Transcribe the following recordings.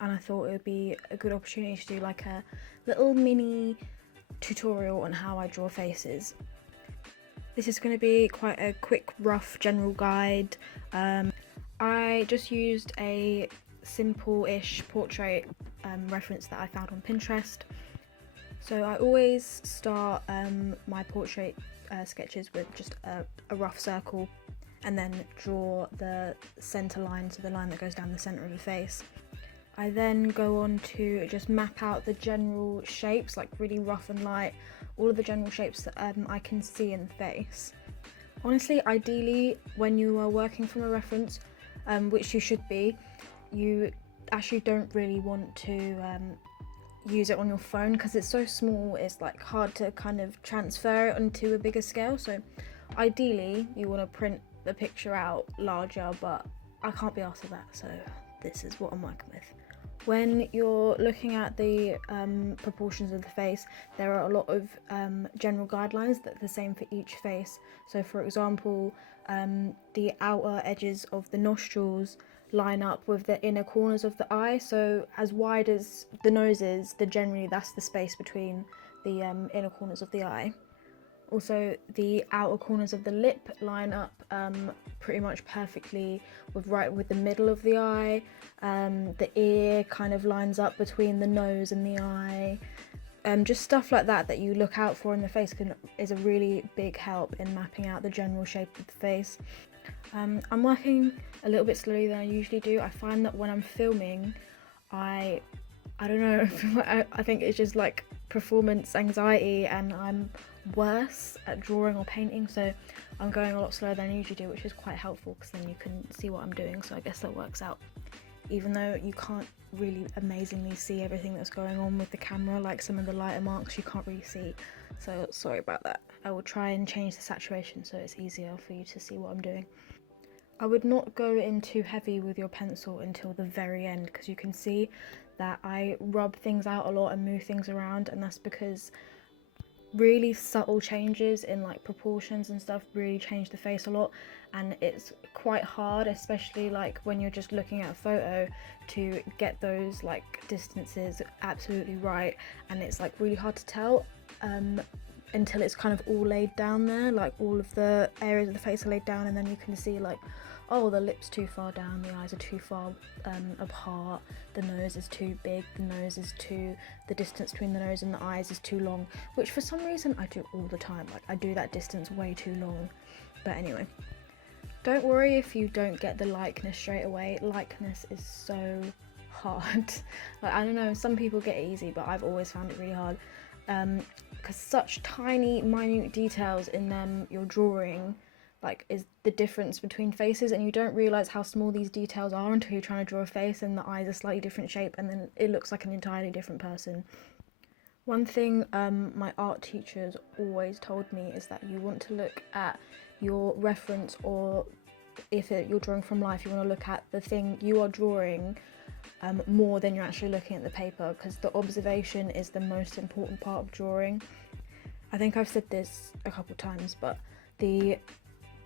and I thought it would be a good opportunity to do like a little mini tutorial on how I draw faces. This is going to be quite a quick, rough general guide. I just used a simple-ish portrait reference that I found on Pinterest. So I always start my portrait sketches with just a rough circle and then draw the centre line, so the line that goes down the centre of the face. I then go on to just map out the general shapes, like really rough and light, all of the general shapes that I can see in the face. Honestly, ideally, when you are working from a reference, which you should be, you actually don't really want to use it on your phone because it's so small, it's like hard to kind of transfer it onto a bigger scale. So ideally, you want to print the picture out larger, but I can't be asked for that, so this is what I'm working with. When you're looking at the proportions of the face, there are a lot of general guidelines that are the same for each face. So for example, the outer edges of the nostrils line up with the inner corners of the eye. So as wide as the nose is, generally that's the space between the inner corners of the eye. Also, the outer corners of the lip line up pretty much perfectly with the middle of the eye. The ear kind of lines up between the nose and the eye. Just stuff like that you look out for in the face is a really big help in mapping out the general shape of the face. I'm working a little bit slowly than I usually do. I find that when I'm filming, I don't know, I think it's just like performance anxiety and I'm worse at drawing or painting, so I'm going a lot slower than I usually do, which is quite helpful because then you can see what I'm doing, so I guess that works out. Even though you can't really amazingly see everything that's going on with the camera, like some of the lighter marks you can't really see, so sorry about that. I will try and change the saturation so it's easier for you to see what I'm doing. I would not go in too heavy with your pencil until the very end because you can see that I rub things out a lot and move things around, and that's because really subtle changes in like proportions and stuff really change the face a lot, and it's quite hard, especially like when you're just looking at a photo, to get those like distances absolutely right, and it's like really hard to tell until it's kind of all laid down there, like all of the areas of the face are laid down, and then you can see like, oh, the lips too far down, the eyes are too far apart, the nose is too big, the distance between the nose and the eyes is too long, which for some reason I do all the time. Like I do that distance way too long. But anyway, don't worry if you don't get the likeness straight away. Likeness is so hard. Like, I don't know, some people get it easy, but I've always found it really hard because such tiny, minute details in them you're drawing like is the difference between faces, and you don't realize how small these details are until you're trying to draw a face and the eyes are slightly different shape and then it looks like an entirely different person. One thing my art teachers always told me is that you want to look at your reference, or if you're drawing from life, you want to look at the thing you are drawing more than you're actually looking at the paper, because the observation is the most important part of drawing. I think I've said this a couple times, but the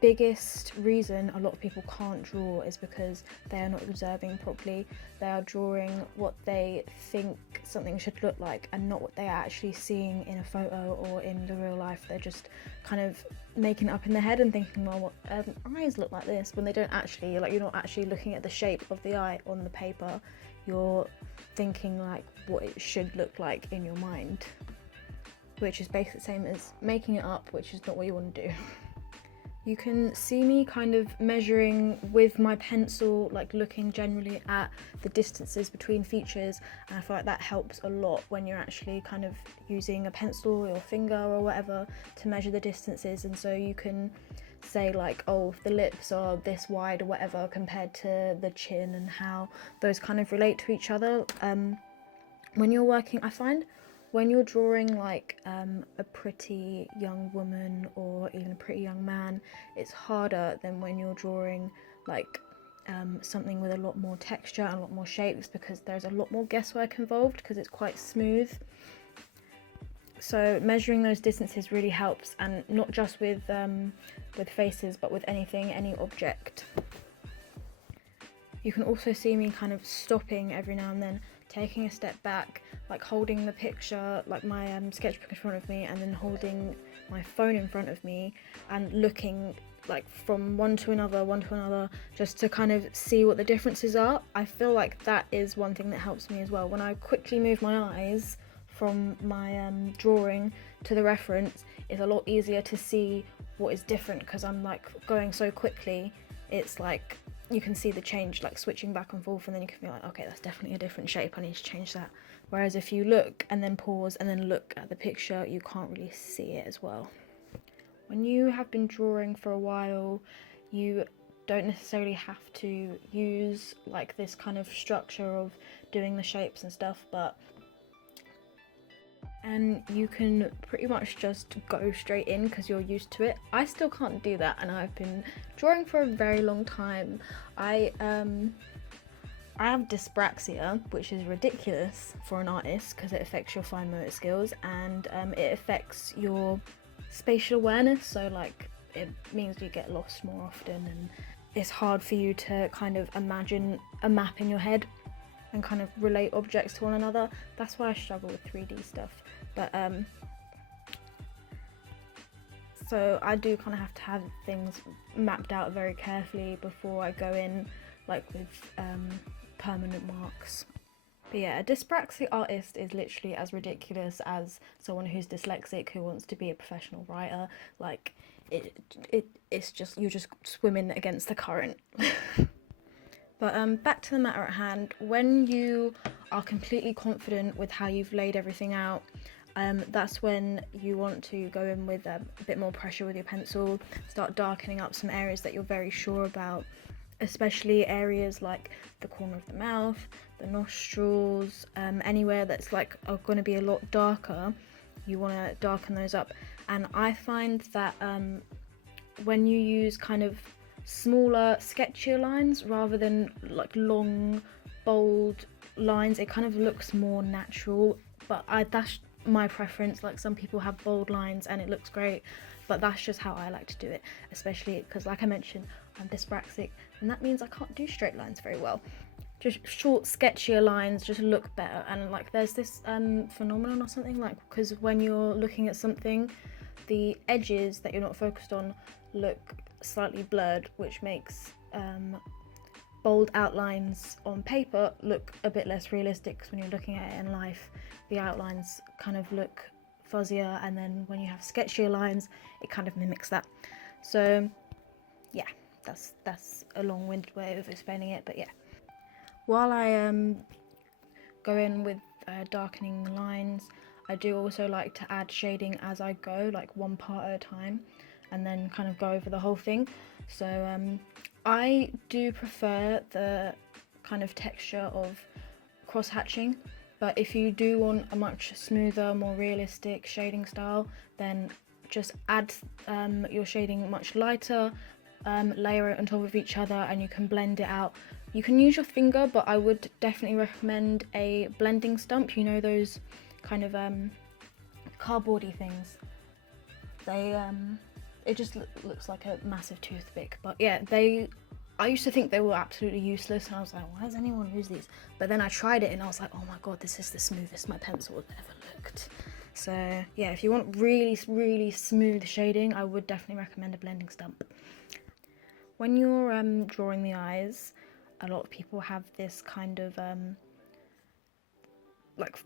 biggest reason a lot of people can't draw is because they are not observing properly. They are drawing what they think something should look like and not what they are actually seeing in a photo or in the real life. They're just kind of making it up in their head and thinking, well, eyes look like this, when they don't actually, like, you're not actually looking at the shape of the eye on the paper, you're thinking like what it should look like in your mind, which is basically the same as making it up, which is not what you want to do. You can see me kind of measuring with my pencil, like looking generally at the distances between features, and I feel like that helps a lot when you're actually kind of using a pencil or your finger or whatever to measure the distances. And so you can say like, oh, the lips are this wide or whatever compared to the chin, and how those kind of relate to each other. When you're working, I find when you're drawing like a pretty young woman or even a pretty young man, it's harder than when you're drawing like something with a lot more texture and a lot more shapes, because there's a lot more guesswork involved because it's quite smooth. So measuring those distances really helps, and not just with faces, but with anything, any object. You can also see me kind of stopping every now and then, taking a step back, like holding the picture, like my sketchbook in front of me, and then holding my phone in front of me and looking like from one to another, just to kind of see what the differences are. I feel like that is one thing that helps me as well. When I quickly move my eyes from my drawing to the reference, it's a lot easier to see what is different because I'm like going so quickly. It's like you can see the change, like switching back and forth, and then you can be like, okay, that's definitely a different shape, I need to change that. Whereas if you look and then pause and then look at the picture, you can't really see it as well. When you have been drawing for a while, you don't necessarily have to use like this kind of structure of doing the shapes and stuff, and you can pretty much just go straight in because you're used to it. I still can't do that, and I've been drawing for a very long time. I have dyspraxia, which is ridiculous for an artist because it affects your fine motor skills, and it affects your spatial awareness, so like it means you get lost more often, and it's hard for you to kind of imagine a map in your head and kind of relate objects to one another. That's why I struggle with 3D stuff. But so I do kind of have to have things mapped out very carefully before I go in, like with permanent marks. But yeah, a dyspraxic artist is literally as ridiculous as someone who's dyslexic who wants to be a professional writer. Like it's just, you're just swimming against the current. But back to the matter at hand. When you are completely confident with how you've laid everything out, that's when you want to go in with a bit more pressure with your pencil, start darkening up some areas that you're very sure about, especially areas like the corner of the mouth, the nostrils, anywhere that's like going to be a lot darker. You want to darken those up. And I find that when you use kind of smaller, sketchier lines rather than like long, bold lines, it kind of looks more natural. But that's my preference. Like, some people have bold lines and it looks great, but that's just how I like to do it, especially because, like I mentioned, I'm dyspraxic, and that means I can't do straight lines very well. Just short, sketchier lines just look better. And like there's this phenomenon or something, like, because when you're looking at something, the edges that you're not focused on look slightly blurred, which makes bold outlines on paper look a bit less realistic, because when you're looking at it in life, the outlines kind of look fuzzier, and then when you have sketchier lines, it kind of mimics that. So yeah, that's a long-winded way of explaining it, but yeah. While I go in with darkening the lines, I do also like to add shading as I go, like one part at a time, and then kind of go over the whole thing. So I do prefer the kind of texture of cross-hatching, but if you do want a much smoother, more realistic shading style, then just add your shading much lighter, layer it on top of each other, and you can blend it out. You can use your finger, but I would definitely recommend a blending stump. You know, those kind of cardboardy things. They it just looks like a massive toothpick. But yeah, I used to think they were absolutely useless, and I was like, why does anyone use these? But then I tried it and I was like, oh my god, this is the smoothest my pencil has ever looked. So yeah, if you want really, really smooth shading, I would definitely recommend a blending stump. When you're drawing the eyes, a lot of people have this kind of like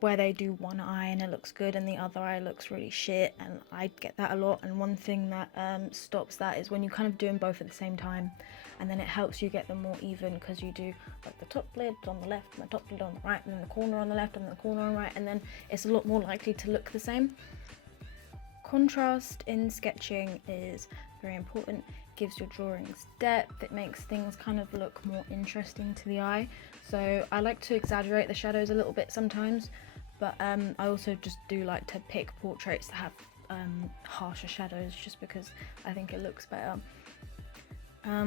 where they do one eye and it looks good and the other eye looks really shit, and I get that a lot. And one thing that stops that is when you kind of do them both at the same time, and then it helps you get them more even, because you do like the top lid on the left and the top lid on the right, and then the corner on the left and then the corner on the right, and then it's a lot more likely to look the same. Contrast in sketching is very important. Gives your drawings depth, it makes things kind of look more interesting to the eye. So I like to exaggerate the shadows a little bit sometimes, but I also just do like to pick portraits that have harsher shadows, just because I think it looks better.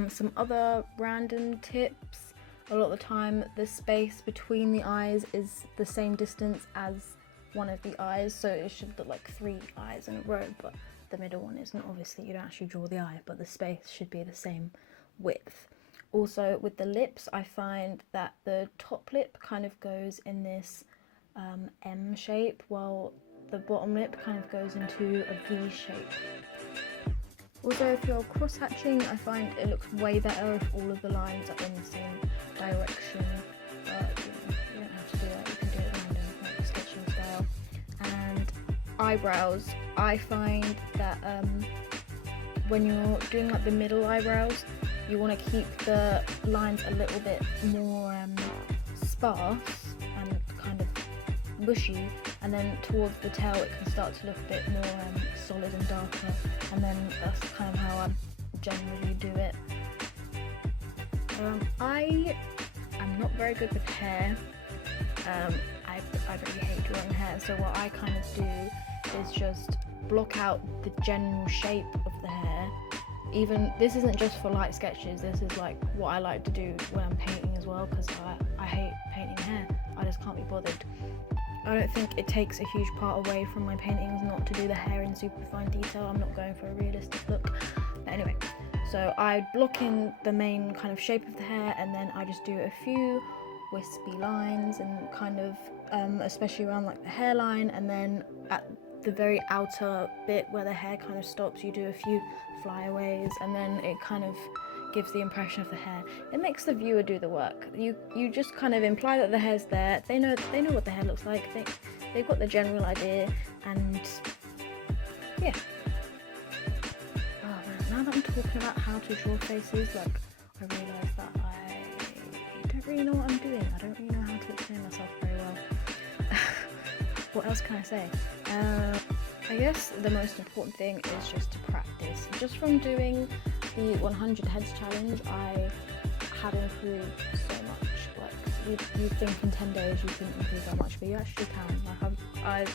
Some other random tips: a lot of the time the space between the eyes is the same distance as one of the eyes, so it should look like 3 eyes in a row, but the middle one isn't. Obviously you don't actually draw the eye, but the space should be the same width. Also with the lips, I find that the top lip kind of goes in this M shape, while the bottom lip kind of goes into a V shape. Also, if you're cross-hatching, I find it looks way better if all of the lines are in the same direction. You don't have to do that, you can do it random, like sketching style. And eyebrows, I find that when you're doing like the middle eyebrows, you want to keep the lines a little bit more sparse and kind of bushy, and then towards the tail it can start to look a bit more solid and darker, and then that's kind of how I generally do it. I am not very good with hair. I really hate drawing hair, so what I kind of do is just block out the general shape of the hair. Even this isn't just for light sketches, this is like what I like to do when I'm painting as well, because I hate painting hair. I just can't be bothered. I don't think it takes a huge part away from my paintings not to do the hair in super fine detail. I'm not going for a realistic look. But anyway, so I block in the main kind of shape of the hair, and then I just do a few wispy lines and kind of especially around like the hairline, and then at the very outer bit where the hair kind of stops, you do a few flyaways, and then it kind of gives the impression of the hair. It makes the viewer do the work. You just kind of imply that the hair's there. They know what the hair looks like. They've got the general idea, and yeah. Oh man, now that I'm talking about how to draw faces, like I realise that I don't really know what I'm doing. I don't really know how to explain myself very well. What else can I say? I guess the most important thing is just to practice. Just from doing the 100 heads challenge, I have improved so much. Like you think in 10 days you couldn't improve that much, but you actually can. Like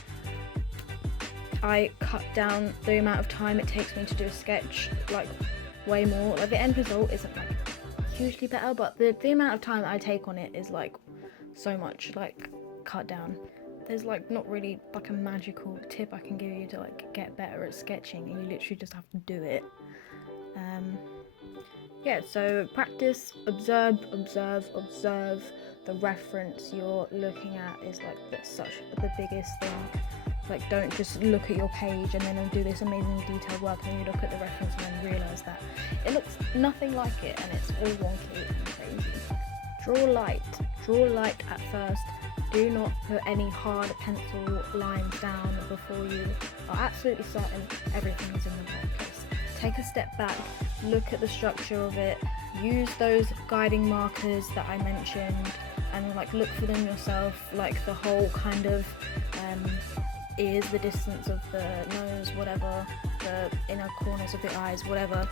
I cut down the amount of time it takes me to do a sketch, like way more. Like the end result isn't like hugely better, but the amount of time I take on it is like so much like cut down. There's like not really like a magical tip I can give you to like get better at sketching, and you literally just have to do it. Yeah, so practice, observe. The reference you're looking at is like such the biggest thing. Like don't just look at your page and then do this amazing detailed work, and then you look at the reference and then realise that it looks nothing like it and it's all wonky and crazy. Draw light at first. Do not put any hard pencil lines down before you are absolutely certain everything is in the right place. Take a step back, look at the structure of it, use those guiding markers that I mentioned, and like look for them yourself, like the whole kind of ears, the distance of the nose, whatever, the inner corners of the eyes, whatever.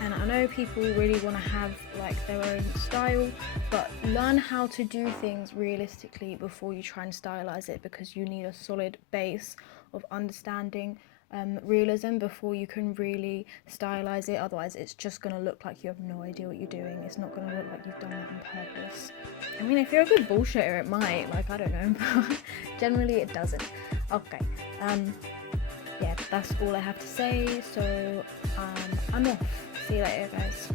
And I know people really want to have like their own style, but learn how to do things realistically before you try and stylize it, because you need a solid base of understanding realism before you can really stylize it. Otherwise it's just going to look like you have no idea what you're doing. It's not going to look like you've done it on purpose. I mean, if you're a good bullshitter it might, like I don't know, but generally it doesn't. Okay, yeah, that's all I have to say, so I'm off. See you later, guys.